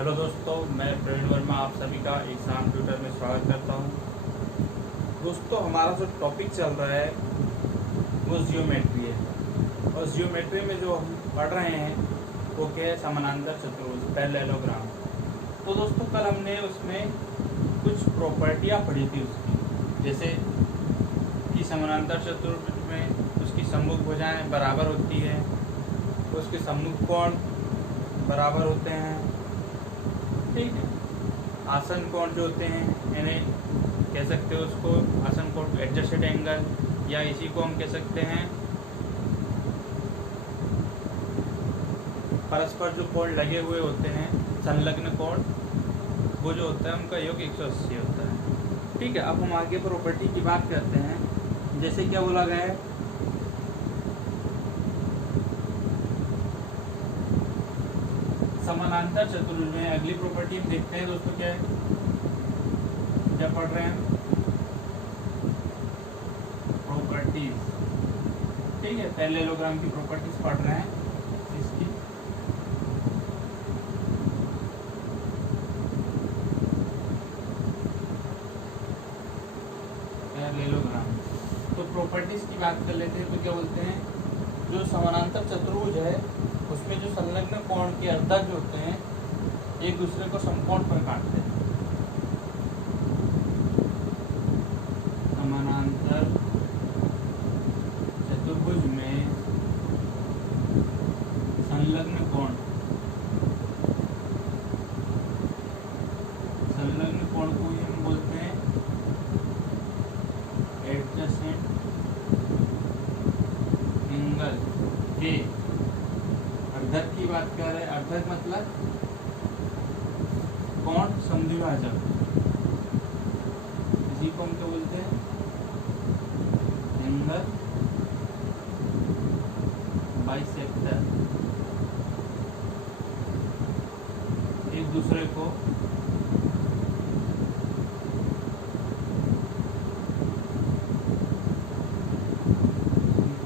Hello दोस्तों, मैं प्रवीण वर्मा आप सभी का एग्जाम ट्यूटर में स्वागत करता हूं। दोस्तों, हमारा जो टॉपिक चल रहा है वो जियोमेट्री है और जियोमेट्री में जो हम पढ़ रहे हैं वो क्या है, समानांतर चतुर्भुज पैरेललोग्राम। तो दोस्तों, कल हमने उसमें कुछ प्रॉपर्टियां पढ़ी थी उसकी, जैसे कि समानांतर चतुर्भुज में उसकी सम्मुख भुजाएं बराबर होती है, उसके सम्मुख कोण बराबर होते हैं, ठीक है। आसन कोण जो होते हैं इन्हें कह सकते हो, उसको आसन कोण एडजस्टेड एंगल, या इसी को हम कह सकते हैं परस्पर जो कोण लगे हुए होते हैं संलग्न कोण, वो जो होता है उनका योग 180 होता है, ठीक है। अब हम आगे प्रॉपर्टी की बात करते हैं। जैसे क्या बोला गया है, समानांतर चतुर्भुज में अगली प्रॉपर्टी हम देखते हैं दोस्तों, क्या है, क्या पढ़ रहे हैं, प्रॉपर्टीज, ठीक है। पैरेललोग्राम की प्रॉपर्टीज पढ़ रहे हैं इसकी। पैरेललोग्राम, तो प्रॉपर्टीज की बात कर लेते हैं। तो क्या बोलते हैं, जो समानांतर चतुर्भुज है उसमें जो संलग्न कोण के अर्धक जो होते हैं एक दूसरे को समकोण पर काटते हैं। समानांतर चतुर्भुज में संलग्न कोण को ही हम बोलते हैं एडजेसेंट एंगल के। अर्धक की बात कर रहे हैं, अर्धक मतलब कोण समद्विभाजक, इसी को हम क्या बोलते हैं, एंगल बाइसेक्टर, एक दूसरे को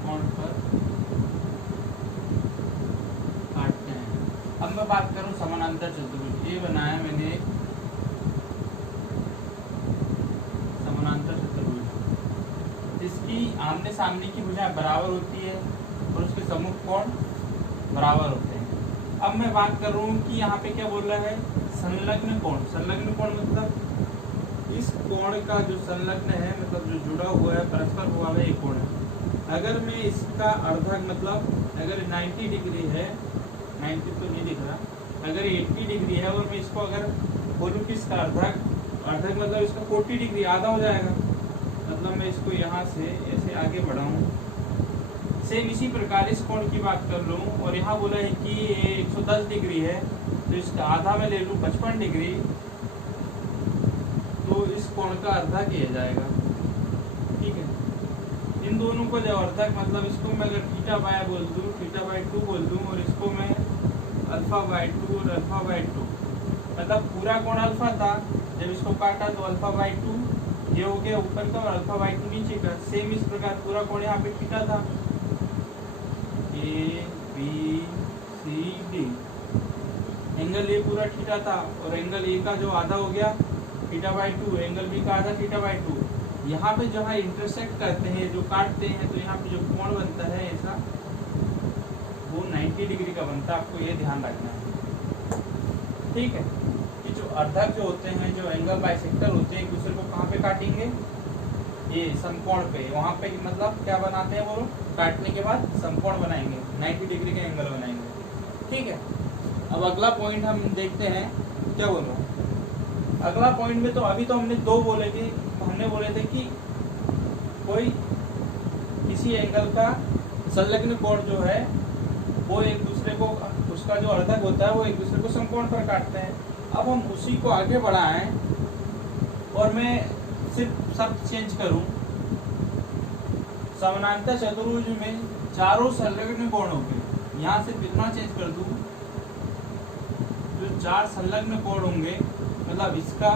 कोण पर काटते हैं। अब मैं बात करूं समानांतर चतुर्भुज, ये बनाया मैंने समानांतर चतुर्भुज, इसकी आमने सामने की भुजाएं बराबर होती है और उसके सम्मुख कोण बराबर होते हैं। अब मैं बात कर रहा हूँ कि यहाँ पे क्या बोल रहा है, संलग्न कोण। संलग्न कोण मतलब इस कोण का जो संलग्न है, मतलब जो जुड़ा हुआ है, परस्पर हुआ है, एक कोण है। अगर मैं इसका अर्धक मतलब अगर 90 डिग्री है, 90 तो नहीं दिख रहा, अगर 80 डिग्री है और मैं इसको अगर बोलूँ कि इसका अर्धक मतलब इसका 40 डिग्री आधा हो जाएगा, मतलब मैं इसको यहाँ से ऐसे आगे बढ़ाऊँ। सेम इसी प्रकार इस कोण की बात कर लूँ और यहाँ बोला है कि ये 110 डिग्री है, तो इसका आधा मैं ले लूँ 55 डिग्री, तो इस कोण का अर्धक ये जाएगा, ठीक है। इन दोनों को जो अर्धक मतलब इसको मैं अगर थीटा बाय बोल दूँ, थीटा बाय 2 बोल दूँ, और इसको मैं अल्फा बाय 2 और अल्फा बाय 2, मतलब पूरा कोण अल्फा था, जब इसको काटा तो अल्फा बाय 2 ये हो गया ऊपर का और अल्फा बाय 2 नीचे का। सेम इस प्रकार पूरा कोण यहाँ पे थीटा था, A B C D, angle A पूरा थीटा था और एंगल ए का जो आधा हो गया थीटा बाय 2, एंगल बी का आधा थीटा बाय 2। यहाँ पे जहाँ इंटरसेक्ट करते हैं, जो काटते हैं, तो यहाँ पे जो कोण बनता है ऐसा, वो 90 डिग्री का बनता है। आपको ये ध्यान रखना है, ठीक है, कि जो अर्धक जो होते हैं, जो एंगल बाइसेक्टर होते हैं, एक दूसरे को कहाँ पे काटेंगे, ये समकोण पे। वहाँ पे मतलब क्या बनाते हैं, वो काटने के बाद समकोण बनाएंगे, 90 डिग्री के एंगल बनाएंगे, ठीक है। अब अगला पॉइंट हम देखते हैं, क्या बोल रहा हूँ अगला पॉइंट में। तो अभी तो हमने दो बोले थे, हमने बोले थे कि कोई किसी एंगल का संलग्न कोण जो है वो एक दूसरे को, उसका जो अर्धक होता है वो एक दूसरे को समकोण पर काटते हैं। अब हम उसी को आगे बढ़ाएं और मैं सिर्फ शब्द चेंज करूं, समानांतर चतुर्भुज में चारों संलग्न कोणों के, यहाँ सिर्फ इतना चेंज कर दूं, जो चार संलग्न कोण होंगे, मतलब इसका,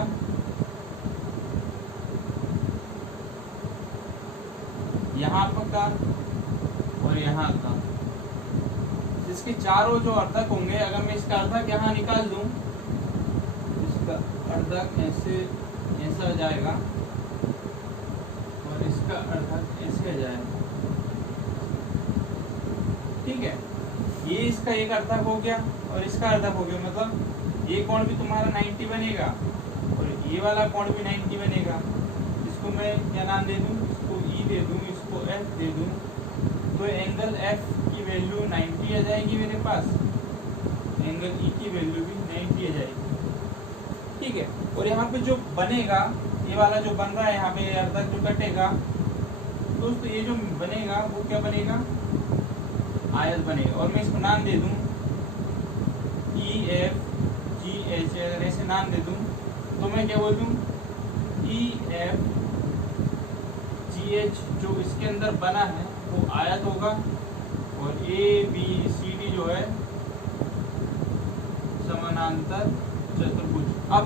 यहाँ का और यहाँ का, इसके चारों जो अर्धक होंगे, अगर मैं इसका अर्धक यहाँ निकाल दूं इसका अर्धक ऐसा जाएगा और इसका अर्धक ऐसे जाएगा। ठीक है, ये इसका एक अर्धक हो गया और इसका अर्धक हो गया, मतलब ये कोण भी तुम्हारा 90 बनेगा और ये वाला कोण भी 90 बनेगा। इसको मैं क्या नाम दे दूं, इसको E दे दूं, इसको F दे दूं, तो एंगल F की वैल्यू 90 आ जाएगी मेरे पास, एंगल E की वैल्यू भी 90 आ जाएगी। ठीक है, और यहाँ पे जो बनेगा, ये वाला जो बन रहा है यहाँ पे अर्धक जो कटेगा दोस्तों, ये जो बनेगा वो क्या बनेगा, आयत बनेगा। और मैं इसको नाम दे दूं EFGH, अगर ऐसे नाम दे दूं तो मैं क्या बोल दूं, EFGH जो इसके अंदर बना है वो आयत होगा और ABCD जो है समानांतर चतुर्भुज। अब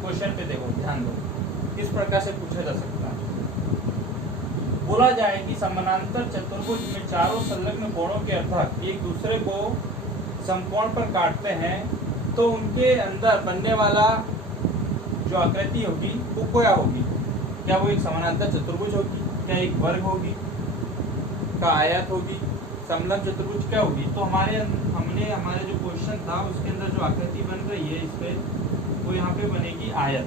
क्वेश्चन पे देखो, ध्यान दो, किस प्रकार से पूछा जा सकता है। बोला जाए कि समानांतर चतुर्भुज में चारों संलग्न कोणों के अर्थात एक दूसरे को समकोण पर काटते हैं, तो उनके अंदर बनने वाला जो आकृति होगी वो क्या होगी, क्या वो एक समानांतर चतुर्भुज होगी, क्या एक वर्ग होगी, क्या आयत होगी, समलग्न चतुर्भुज क्या होगी। तो हमने हमारे जो क्वेश्चन था उसके अंदर जो आकृति बन रही है इस पे, वो यहाँ पे बनेगी आयत।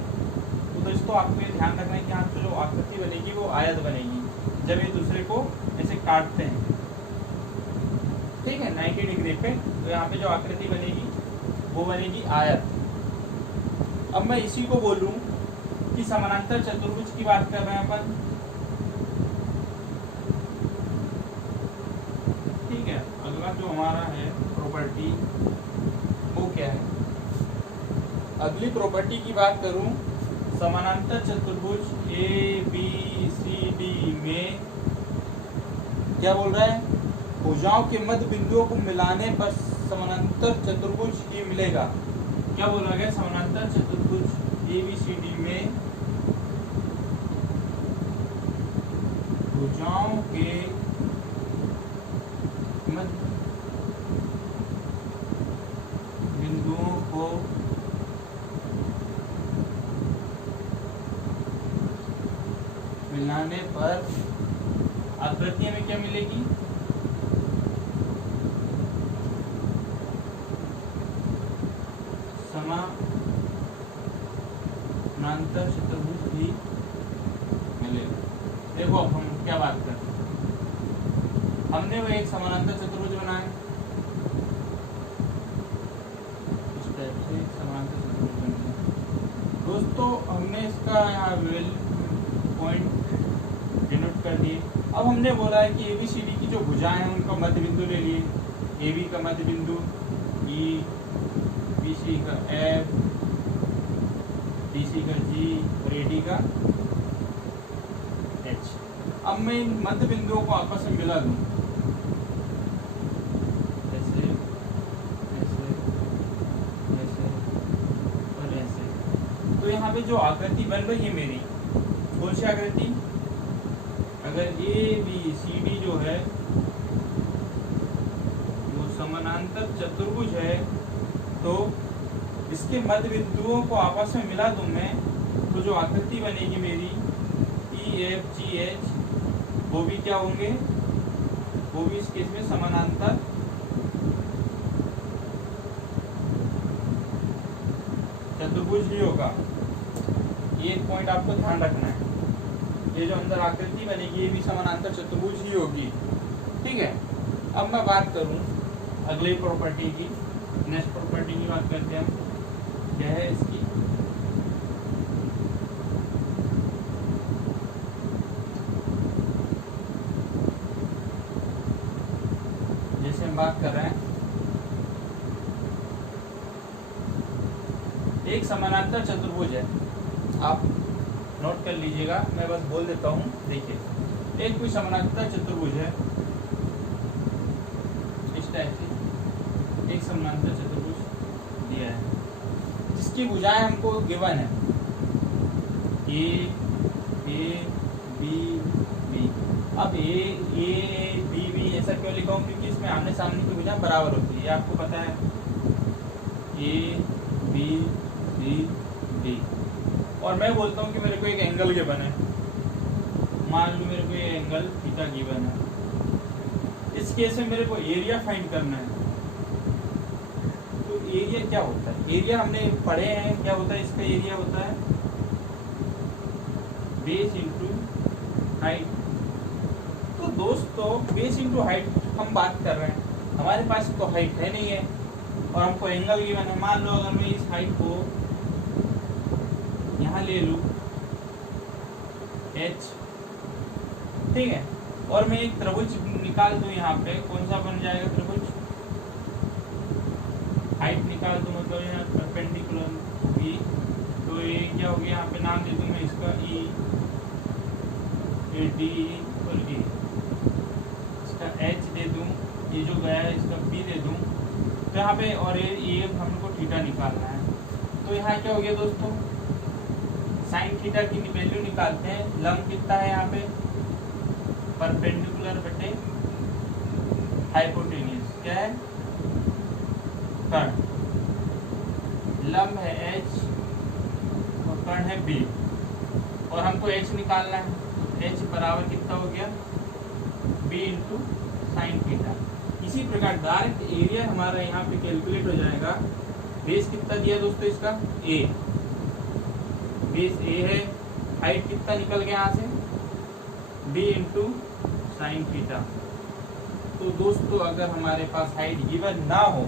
तो दोस्तों आपको ये ध्यान रखना है कि यहाँ पे जो आकृति बनेगी वो आयत बनेगी जब एक दूसरे को ऐसे काटते हैं। ठीक है, 90 डिग्री पे, तो यहाँ पे जो आकृति बनेगी वो बनेगी आयत। अब मैं इसी को बोलूं कि समानांतर चतुर्भुज की बात कर रहे हैं अपन। ठीक है, अगला जो हमारा है प्रॉपर्टी वो क्या है, अगली प्रॉपर्टी की बात करूं, समानांतर चतुर्भुज ABCD में क्या बोल रहा है, भुजाओं के मध्य बिंदुओं को मिलाने पर समानांतर चतुर्भुज ही मिलेगा। क्या बोला गया, समानांतर चतुर्भुज ABCD में भुजाओं के मध्य बिंदुओं को मिलाने पर आकृतियों में क्या मिलेगी, समानांतर चतुर्भुज भी मिलेगा। देखो अब हम क्या बात कर रहे हैं, हमने वो एक समानांतर चतुर्भुज बनाया, इस टाइप से समानांतर चतुर्भुज बन गया। दोस्तों हमने इसका यहाँ पॉइंट डिनोट कर दिए। अब हमने बोला है कि ABCD की जो भुजाएं हैं उनका मध्य बिंदु ले लिए, AB का मध्य बिंदु E, BC का F, DC का G और AD का H। अब मैं इन मध्य बिंदुओं को आपस में मिला दूं, ऐसे ऐसे ऐसे और ऐसे, तो यहाँ पे जो आकृति बन रही है मेरी, कौन सी आकृति, अगर ABCD जो है वो समानांतर चतुर्भुज है, तो इसके मध्य बिंदुओं को आपस में मिला दूं मैं, तो जो आकृति बनेगी मेरी EFGH, वो भी क्या होंगे, वो भी इस केस में समानांतर चतुर्भुज ही होगा। ये एक पॉइंट आपको ध्यान रखना है, ये जो अंदर आकृति बनेगी ये भी समानांतर चतुर्भुज ही होगी। ठीक है, अब मैं बात करूं अगली प्रॉपर्टी की, नेक्स्ट प्रॉपर्टी की बात करते हैं हम, क्या है इसकी, जैसे हम बात कर रहे हैं एक समानांतर चतुर्भुज है, आप नोट कर लीजिएगा, मैं बस बोल देता हूँ। देखिए, एक कोई समानांतर चतुर्भुज है इस टाइप से, एक समानांतर चतुर्भुज दिया है जिसकी भुजाएं हमको गिवन है A B B। अब A B B ऐसा क्यों लिखा हूँ, क्योंकि इसमें आमने सामने की भुजाएं बराबर होती है, ये आपको पता है। A B B C D, और मैं बोलता हूँ कि मेरे को एक एंगल गिवन है, मान लो मेरे को ये एंगल थीटा गिवन है। इस केस में मेरे को एरिया फाइंड करना है। तो एरिया क्या होता है? एरिया हमने पढ़े हैं, क्या होता है इसका एरिया होता है बेस इंटू हाइट। तो दोस्तों बेस इंटू हाइट हम बात कर रहे हैं, हमारे पास तो हाइट है नहीं है और हमको एंगल गिवन है। मान लो अगर मैं इस हाइट को यहाँ ले लूँ h, ठीक है, और मैं एक त्रिभुज निकाल दूं यहाँ पे, कौन सा बन जाएगा त्रिभुज? हाइट निकाल दूं, मतलब यहाँ परपेंडिकुलर होगी, तो ये क्या हो गया, यहाँ पे नाम दे दूं मैं इसका E, D और E, इसका H दे दूं, ये जो गया है इसका P दे दूं, तो यहाँ पे, और ये हमको थीटा निकालना है। तो यहाँ क्या हो गया दोस्तों, साइन थीटा की वैल्यू निकालते हैं। लंब कितना है यहाँ पे, परपेंडिकुलर बटे हाइपोटेन्यूज, क्या है, कर्ण। लंब है h और कर्ण है b, और हमको h निकालना है। h बराबर कितना हो गया, b इंटू साइन थीटा। इसी प्रकार डायरेक्ट एरिया हमारा यहाँ पे कैलकुलेट हो जाएगा। बेस कितना दिया दोस्तों इसका, a, बेस a है, हाइट कितना निकल गया यहाँ से, b इंटू साइन थीटा। तो दोस्तों अगर हमारे पास हाइट गिवन ना हो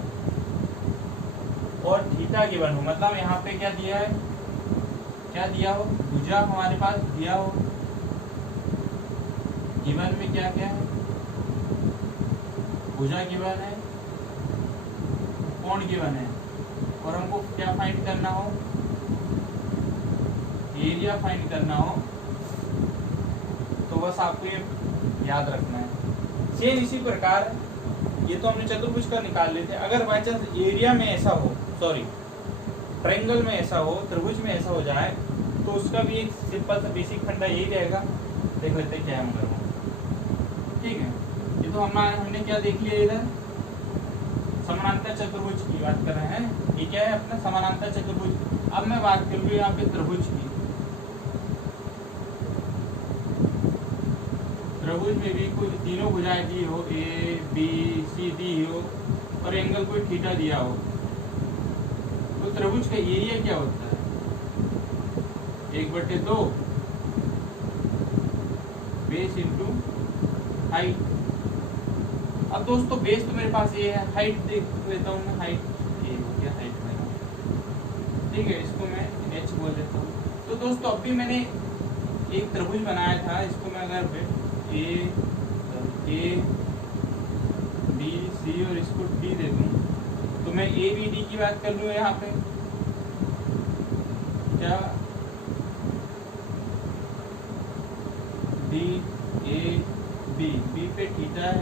और थीटा गिवन हो, मतलब यहाँ पे क्या दिया है, क्या दिया हो, भुजा हमारे पास दिया हो, गिवन में क्या क्या है, भुजा गिवन है, कोण गिवन है, और हमको क्या फाइंड करना हो, एरिया फाइंड करना हो, तो बस आपको ये याद रखना है। सेम इसी प्रकार ये तो हमने चतुर्भुज का निकाल लेते हैं। अगर बाई चांस एरिया में ऐसा हो, सॉरी ट्रायंगल में ऐसा हो, त्रिभुज में ऐसा हो जाए, तो उसका भी एक सिंपल सा बेसिक फंडा यही रहेगा। देख लेते हैं क्या है मगर, ठीक है। ये तो हमने क्या देख लिया, इधर समानांतर चतुर्भुज की बात कर रहे हैं, ये क्या है अपना समानांतर चतुर्भुज। अब मैं बात करूँगी यहाँ पे त्रिभुज की। त्रिभुज में भी कोई तीनों भुजाएं दी हो, ए बी सी दी हो, और एंगल कोई थीटा दिया हो, तो त्रिभुज का एरिया क्या होता है, 1/2 बेस इंटू हाइट। अब दोस्तों बेस तो मेरे पास ये है, हाइट देख लेता हूँ मैं, हाइट ये हो गया हाइट मेरा, ठीक है, इसको मैं h बोल देता हूँ। तो दोस्तों अब भी मैंने एक त्रिभुज बनाया था, इसको मैं अगर ए बी सी और इसको डी दे दूं, तो मैं ए बी डी की बात कर लूँ यहाँ पे, क्या डी ए बी, बी पे थीटा है,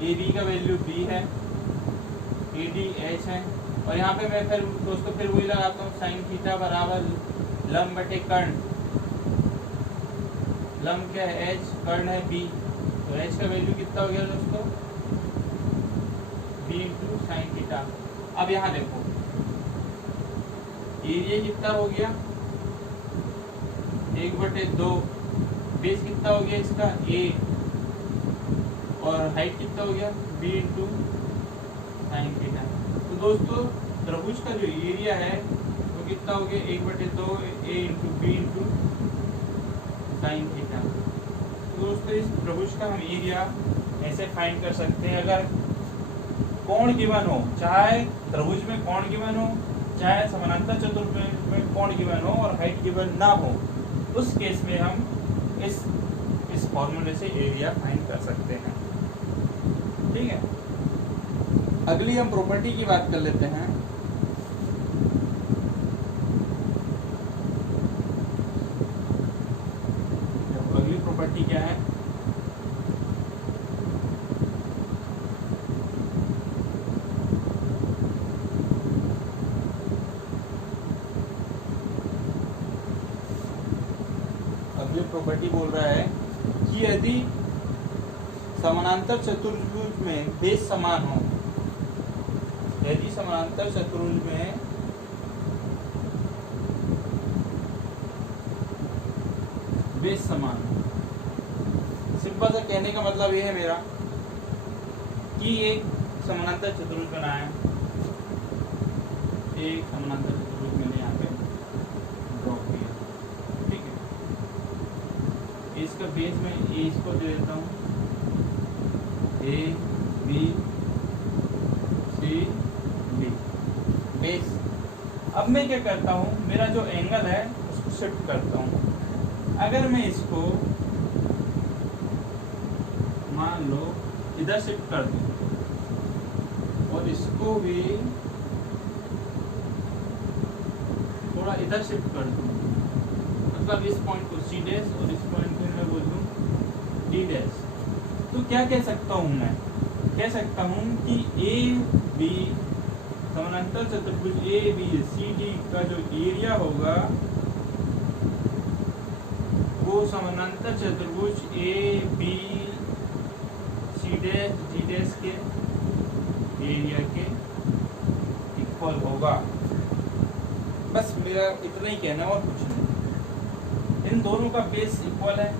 ए बी का वैल्यू बी है, ए डी एच है, और यहाँ पे मैं फिर दोस्तों फिर वही लगाता हूँ, साइन थीटा बराबर लंब बटे कर्ण। लंब क्या है h, कर्ण है b, तो h का वैल्यू कितना हो गया दोस्तों, b इंटू साइन थीटा। अब यहाँ देखो एरिया कितना हो गया, 1/2, बेस कितना हो गया इसका a, और हाइट कितना हो गया b इंटू साइन थीटा। तो दोस्तों त्रिभुज का जो एरिया है वो कितना हो गया, 1/2 a into b into sine theta. तो दोस्तों इस त्रिभुज का हम एरिया ऐसे फाइंड कर सकते हैं। अगर कोण गिवन हो, चाहे त्रिभुज में कोण गिवन हो, चाहे समानांतर चतुर्भुज में कोण गिवन हो और हाइट गिवन ना हो, उस केस में हम इस फॉर्मूले से एरिया फाइंड कर सकते हैं, ठीक है। अगली हम प्रॉपर्टी की बात कर लेते हैं। अगली प्रॉपर्टी क्या है, अगली प्रॉपर्टी बोल रहा है कि यदि समानांतर चतुर्भुज में बेस समान हो, यदि समानांतर चतुर्भुज में बेस समान हो। सिंपल सा कहने का मतलब ये है मेरा कि एक समानांतर चतुर्भुज बनाया, एक समानांतर चतुर्भुज मैंने यहाँ पे ड्रॉ किया, ठीक है। इसका बेस में ए इसको दे देता हूँ, A B C D base. अब मैं क्या करता हूँ, मेरा जो एंगल है उसको शिफ्ट करता हूँ। अगर मैं इसको मान लो इधर शिफ्ट कर दूँ और इसको भी थोड़ा इधर शिफ्ट कर दूँ, मतलब इस पॉइंट को सी डैश और इस पॉइंट को मैं बोल दूँ डी डैश, तो क्या कह सकता हूँ मैं, कह सकता हूँ कि ए बी समानांतर चतुर्भुज ए बी सी डी का जो एरिया होगा वो समानांतर चतुर्भुज A B C dash D dash के एरिया के इक्वल होगा। बस मेरा इतना ही कहना और कुछ नहीं। इन दोनों का बेस इक्वल है,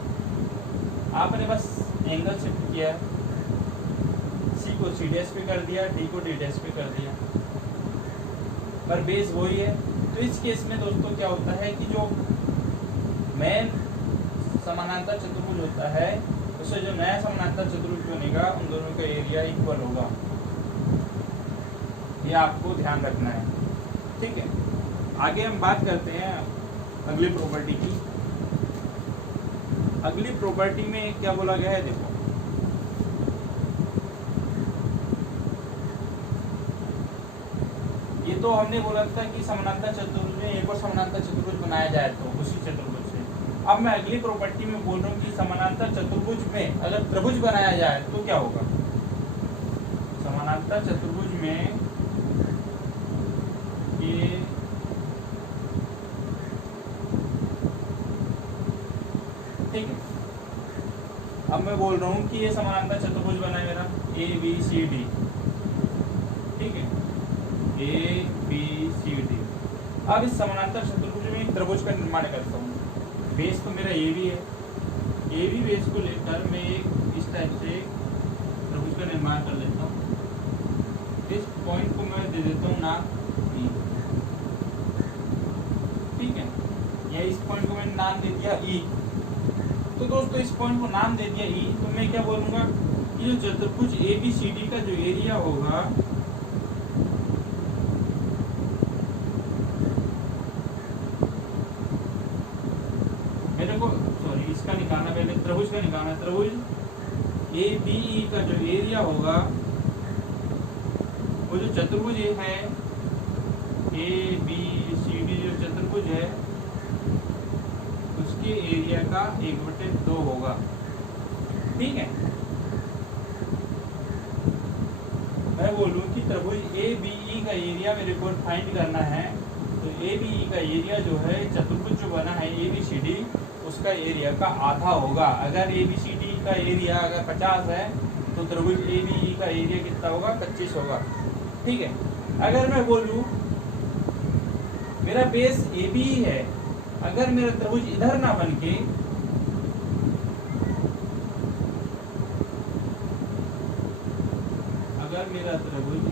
आपने बस एंगल शिफ्ट किया, सी को सी डैश पे कर दिया, डी को डी डैश पे कर दिया, पर बेस वही है। तो इस केस में दोस्तों क्या होता है कि जो मेन समानांतर चतुर्भुज होता है उससे जो नया समानांतर चतुर्भुज बनेगा उन दोनों का एरिया इक्वल होगा, ये आपको ध्यान रखना है, ठीक है। आगे हम बात करते हैं अगली प्रॉपर्टी की। अगली प्रॉपर्टी में क्या बोला गया है, देखो ये तो हमने बोला था कि समानांतर चतुर्भुज में एक और समानांतर चतुर्भुज बनाया जाए तो उसी चतुर्भुज से। अब मैं अगली प्रॉपर्टी में बोल रहा हूँ कि समानांतर चतुर्भुज में अगर त्रिभुज बनाया जाए तो क्या होगा। समानांतर चतुर्भुज में ये ठीक है, अब मैं बोल रहा हूँ कि ये समानांतर चतुर्भुज बना है मेरा ए बी सी डी, ठीक है, ए बी सी डी। अब इस समानांतर चतुर्भुज में एक त्रिभुज का निर्माण करता हूँ। बेस तो मेरा ए बी है, ए बी बेस को लेकर मैं एक इस टाइप से त्रिभुज का निर्माण कर लेता हूँ। इस पॉइंट को मैं दे देता हूँ नाम ई, ठीक है, या इस पॉइंट को मैंने नाम दे दिया ई। तो दोस्तों इस पॉइंट को नाम दे दिया ई, तो मैं क्या बोलूँगा कि जो चतुर्भुज ए बी सी डी का जो एरिया होगा मेरे को इसका निकालना, पहले त्रिभुज का निकालना। त्रिभुज ए बी ई का जो एरिया होगा वो जो चतुर्भुज है ए बी सी डी जो चतुर्भुज है उसके एरिया का 1/2 होगा, ठीक है। मैं बोलूँ कि त्रिभुज ए बी ई का एरिया मेरे को फाइंड करना है, तो ए बी ई का एरिया जो है चतुर्भुज जो बना है ए बी सी डी उसका एरिया का आधा होगा। अगर ए बी सी डी का एरिया अगर 50 है तो त्रिभुज ए बी ई का एरिया कितना होगा, 25 होगा, ठीक है। अगर मैं बोलूँ मेरा बेस ए बी है, अगर मेरा त्रिभुज इधर ना बनके अगर मेरा त्रिभुज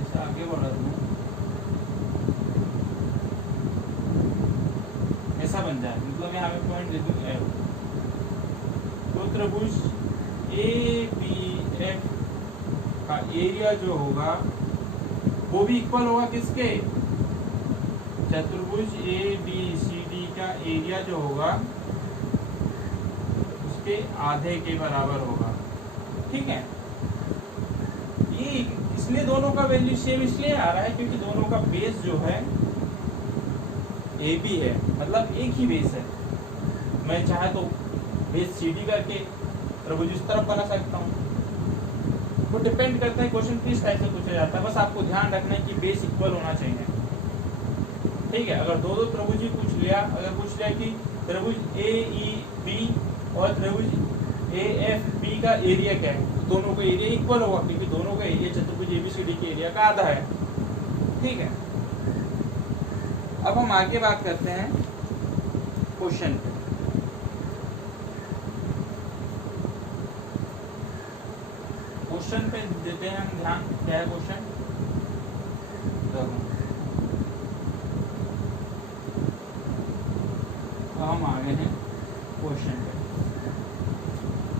इसे आगे बढ़ा दूं, ऐसा बन जाए, मतलब यहाँ पे पॉइंट दे दूं एफ, तो त्रिभुज ए बी एफ का एरिया जो होगा वो भी इक्वल होगा किसके, चतुर्भुज ए बी सी डी का एरिया जो होगा उसके आधे के बराबर होगा, ठीक है। ये इसलिए दोनों का वैल्यू सेम इसलिए आ रहा है क्योंकि दोनों का बेस जो है ए बी है, मतलब एक ही बेस है। मैं चाहे तो बेस सी डी करके त्रिभुज इस तरफ बना सकता हूँ, तो डिपेंड करता है क्वेश्चन किस टाइप से पूछा जाता है। बस आपको ध्यान रखना है कि बेस इक्वल होना चाहिए, ठीक है। अगर दो त्रिभुज ही पूछ लिया, अगर पूछ लिया कि त्रिभुज ए ई बी और त्रिभुज ए एफ बी का एरिया क्या है, तो दोनों का एरिया इक्वल होगा क्योंकि दोनों का एरिया चतुर्भुज ए बी सी डी के एरिया का आधा है, ठीक है। अब हम आगे बात करते हैं क्वेश्चन पे। क्वेश्चन पे देते हैं हम ध्यान, क्या है क्वेश्चन। अब हम आ गए हैं क्वेश्चन पे।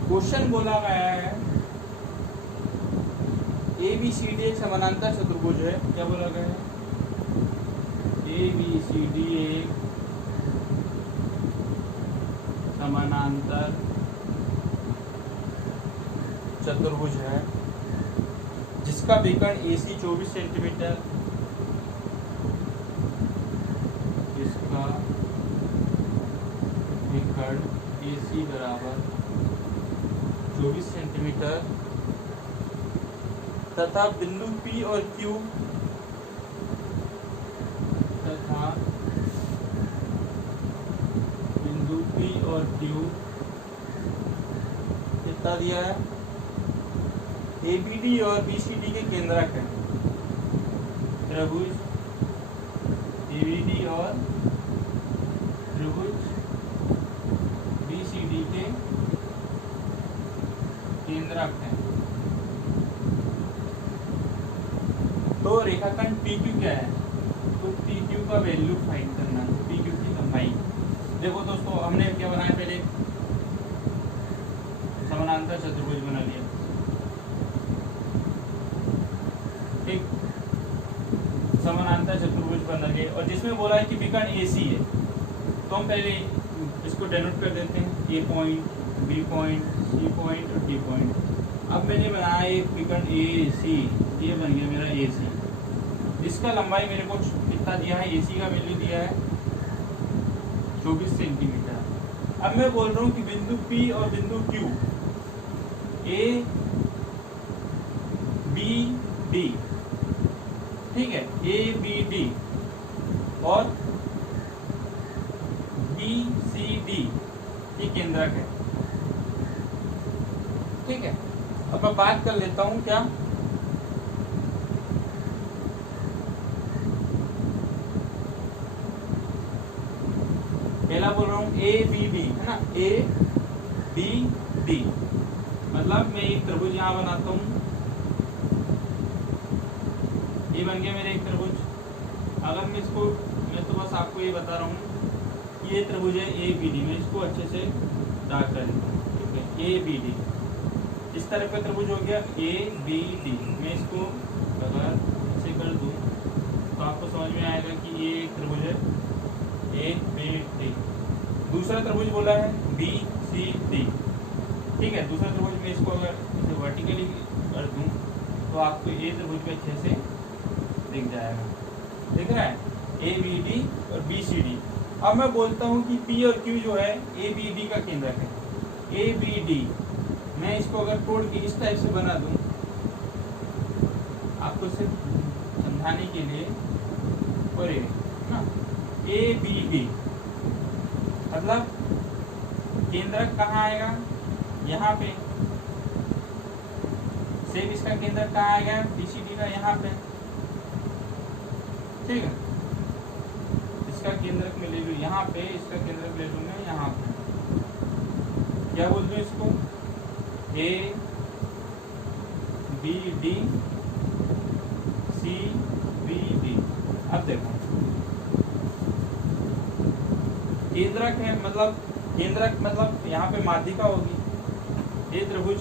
क्वेश्चन बोला गया है ABCD एक समानांतर चतुर्भुज है। क्या बोला गया है? ABCD एक समानांतर चतुर्भुज है जिसका विकर्ण AC 24 सेंटीमीटर, जिसका विकर्ण AC बराबर 24 सेंटीमीटर तथा बिंदु P और Q कितना दिया है? ABD और BCD के केंद्रक है। त्रिभुज ABD और त्रिभुज BCD के केंद्रक है। तो रेखाखंड PQ क्या है? तो PQ का वैल्यू फाइंड करना है। PQ की लंबाई देखो दोस्तों, हमने क्या बनाया, पहले समानांतर चतुर्भुज बना लिया, ठीक। समानांतर चतुर्भुज बना लिया और जिसमें बोला है कि विकर्ण AC है, तो हम पहले इसको डेनोट कर देते हैं, A point, B point, C point और D पॉइंट। अब मैंने बनाया एक विकर्ण AC, ये बन गया मेरा AC। इसका लंबाई मेरे को कितना दिया है? AC का वैल्यू दिया है 24 सेंटीमीटर। अब मैं बोल रहा हूँ कि बिंदु P और बिंदु Q ABD, ठीक है, ABD और BCD ये केंद्रक है, ठीक है। अब मैं बात कर लेता हूँ क्या, पहला बोल रहा हूँ ABB है ना, ABD मतलब मैं एक त्रिभुज यहाँ बनाता हूँ, ये बन गया मेरे एक त्रिभुज। अगर मैं इसको, मैं तो बस आपको ये बता रहा हूँ कि ये त्रिभुज है ABD, मैं इसको अच्छे से डार्क कर देता हूँ, ठीक है। ABD इस तरह का त्रिभुज हो गया ABD। मैं इसको अगर ऐसे कर दूँ तो आपको समझ में आएगा कि ये एक त्रिभुज है ABD। दूसरा त्रिभुज बोला है BCD, ठीक है। दूसरा त्रिभुज में इसको अगर इसे वर्टिकली कर दूं तो आपको ये त्रिभुज भी अच्छे से दिख जाएगा, दिख रहा है, ABD और BCD। अब मैं बोलता हूँ कि P और Q जो है ABD का केंद्रक है। ABD मैं इसको अगर तोड़ के इस टाइप से बना दूं, आपको सिर्फ समझाने के लिए और ना, ABD मतलब केंद्रक कहाँ आएगा? यहाँ पे। सेम इसका केंद्रक कहाँ आएगा? BCD का यहाँ पे, ठीक है। इसका केंद्रक में ले लूँ यहाँ पे, इसका केंद्रक ले लूँ मैं यहाँ पे। क्या बोल दूँ इसको? ABD CBD। अब देखो केंद्रक है, मतलब केंद्रक मतलब यहाँ पे माध्यिका होगी। ये त्रिभुज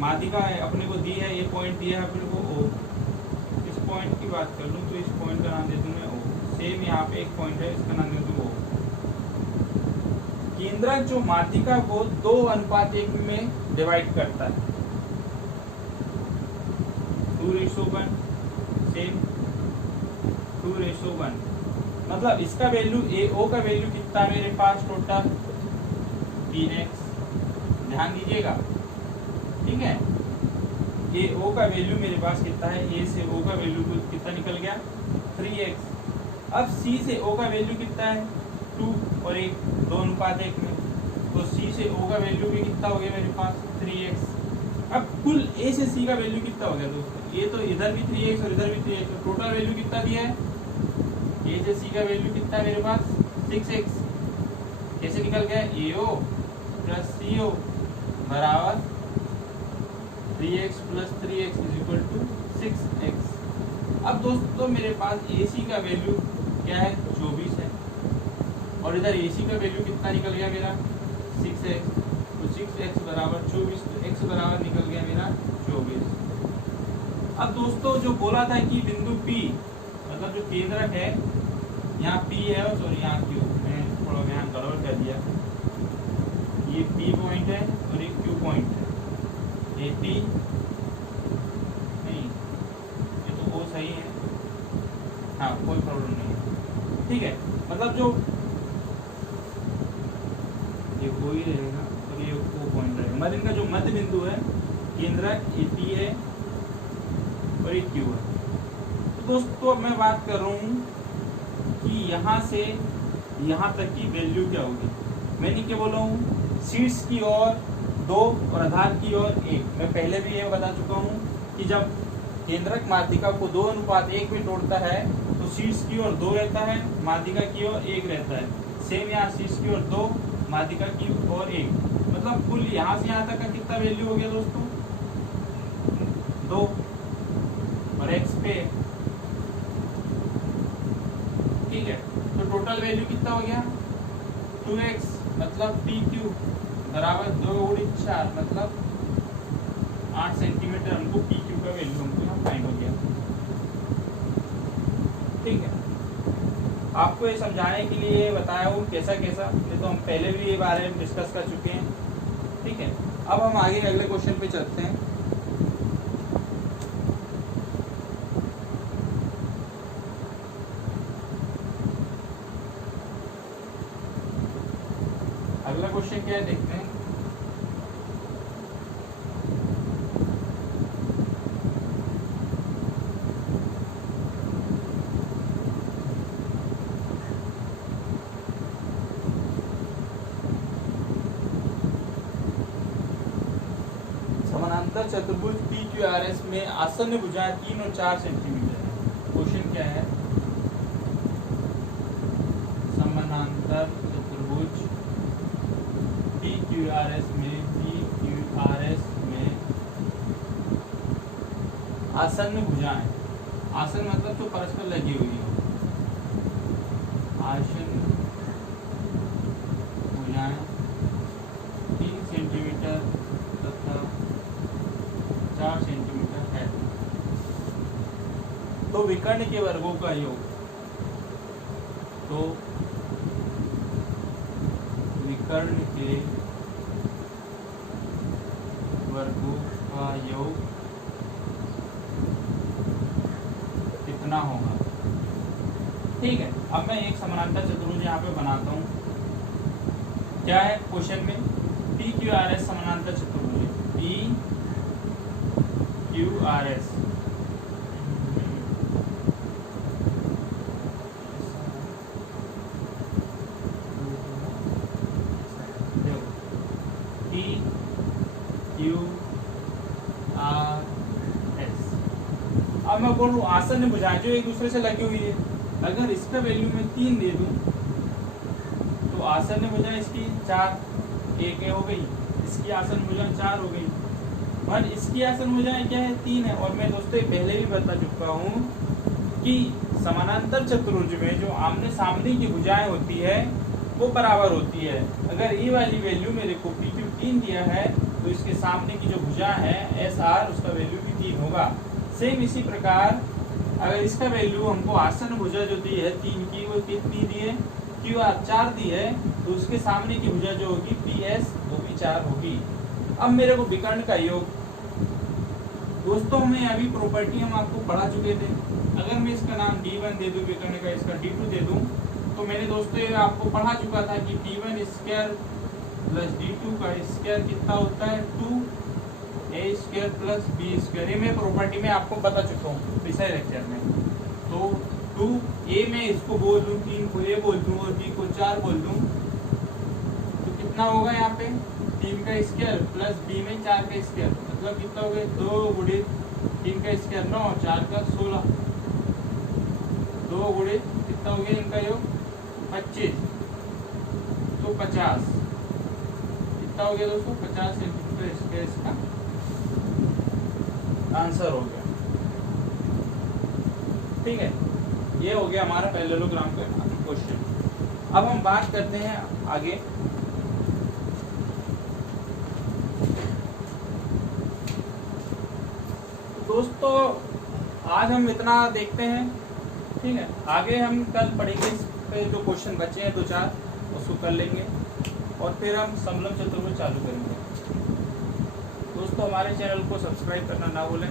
माध्यिका है, अपने को दी है, ये पॉइंट दिया है अपने को O। इस पॉइंट की बात कर लूँ तो इस पॉइंट का नाम दे दूँ मैं O। सेम यहाँ पे एक पॉइंट है, इसका नाम दे दूँ O। केंद्रक जो माध्यिका को 2:1 में डिवाइड करता है, 2:1, सेम 2:1। मतलब इसका वैल्यू AO का वैल्यू कितना है मेरे पास टोटल? 3x। ध्यान दीजिएगा, ठीक है। AO का वैल्यू मेरे पास कितना है? A से O का वैल्यू कितना निकल गया? 3x। अब C से O का वैल्यू कितना है? 2 और 1, 2:1 में। तो C से O का वैल्यू भी कितना हो गया मेरे पास? 3x। अब कुल A से C का वैल्यू कितना हो गया दोस्तों? ये तो इधर भी 3x और इधर भी 3x, तो टोटल वैल्यू कितना दिया है? ए से सी का वैल्यू कितना है मेरे पास 6x, कैसे निकल गया AO प्लस CO बराबर 3x plus 3x is equal to 6x। अब दोस्तों मेरे पास AC का वैल्यू क्या है 24 है और इधर AC का वैल्यू कितना निकल गया मेरा 6x, तो 6x बराबर 24, तो x बराबर निकल गया मेरा 24। अब दोस्तों जो बोला था कि बिंदु P मतलब जो केंद्रक है, यहाँ P है और सॉरी यहाँ Q, मैं थोड़ा यहाँ गड़बड़ कर दिया, ये P पॉइंट है और ये Q पॉइंट है, AP नहीं, ये तो वो सही है, हाँ कोई प्रॉब्लम नहीं है, ठीक है। मतलब जो ये वो ही रहेगा और ये वो पॉइंट रहेगा, मतलब इनका जो मध्य बिंदु है केंद्रक AP है और ये Q है। तो दोस्तों मैं बात कर रहा हूँ कि यहाँ से यहाँ तक की वैल्यू क्या होगी। मैंने क्या बोला हूँ, शीर्ष की ओर 2 और आधार की ओर 1। मैं पहले भी ये बता चुका हूँ कि जब केंद्रक माध्यिका को 2:1 में तोड़ता है तो शीर्ष की ओर 2 रहता है, माध्यिका की ओर 1 रहता है। सेम यहाँ शीर्ष की ओर 2, माध्यिका की ओर 1, मतलब कुल यहाँ से यहाँ तक का कितना वैल्यू हो गया दोस्तों 2 और x पे, ठीक है। तो टोटल वैल्यू कितना हो गया 2x, मतलब PQ बराबर 2 × 4 मतलब 8 सेंटीमीटर हमको PQ का वैल्यू हमको यहाँ फाइंड हो गया, ठीक है। आपको ये समझाने के लिए बताया हूँ कैसा कैसा, ये तो हम पहले भी ये बारे में डिस्कस कर चुके हैं, ठीक है। अब हम आगे अगले क्वेश्चन पे चलते हैं। अगला क्वेश्चन क्या है देखते हैं। समानांतर चतुर्भुज PQRS में आसन्न भुजाएं 3 और 4 सेंटीमीटर है। क्वेश्चन क्या है, समानांतर चतुर्भुज PQRS में आसन्न भुजाएं, आसन मतलब तो परस्पर लगी हुई हो, आसन्न भुजाएं 3 सेंटीमीटर तथा 4 सेंटीमीटर है, तो विकर्ण के वर्गों का योग, तो विकर्ण के वर्गों का योग कितना होगा, ठीक है। अब मैं एक समानांतर चतुर्भुज यहाँ पे बनाता हूँ। क्या है क्वेश्चन में, PQRS समानांतर चतुर्भुज, PQRS अब मैं बोलूँ आसन्न भुजाएं जो एक दूसरे से लगी हुई है, अगर इसका वैल्यू मैं 3 दे दूं तो आसन्न भुजाएं इसकी 4 एक हो गई, इसकी आसन्न भुजाएं 4 हो गई, और इसकी आसन्न भुजाएं क्या है 3 है। और मैं दोस्तों पहले भी बता चुका हूँ कि समानांतर चतुर्भुज में जो आमने सामने की भुजाएं होती है वो बराबर होती है। अगर ये वाली वैल्यू मेरे को PQ 3 दिया है तो इसके सामने की जो भुजा है SR उसका वैल्यू भी 3 होगा। सेम इसी प्रकार अगर इसका वैल्यू हमको आसन्न भुजा जो दी है 3 की, वो कितनी दी है QR 4 दी है, तो उसके सामने की भुजा जो होगी PS वो भी 4 होगी। अब मेरे को विकर्ण का योग, दोस्तों में अभी प्रॉपर्टी हम आपको पढ़ा चुके थे। अगर मैं इसका नाम D1 दे दूं, विकर्ण का इसका D2 दे दूं, तो मैंने दोस्तों आपको पढ़ा चुका था कि D1 स्क्वायर प्लस D2 का स्क्वायर कितना होता है 2A square plus B square. ये मैं प्रॉपर्टी में आपको बता चुका हूँ पिछले लेक्चर में। तो 2A में इसको बोल दूँ 3 को A बोल दूँ और B को 4 बोल दूँ, तो कितना होगा यहाँ पे 3 का स्क्वायर प्लस B में 4 का स्क्वायर, मतलब कितना हो गया 2 गुणित 3 का स्क्वायर 9, 4 का 16। 2 गुणे कितना हो गया इनका योग 25, तो 50 कितना हो गया दोस्तों 50 सेंटीमीटर स्क्वायर इसका आंसर हो गया। ठीक है, ये हो गया हमारा पैरेललोग्राम का क्वेश्चन। अब हम बात करते हैं आगे दोस्तों, आज हम इतना देखते हैं। ठीक है, आगे हम कल पढ़ेंगे इस पे जो क्वेश्चन बचे हैं 2-4 उसको कर लेंगे और फिर हम समलम चतुर्भुज चालू करेंगे। दोस्तों हमारे चैनल को सब्सक्राइब करना ना भूलें।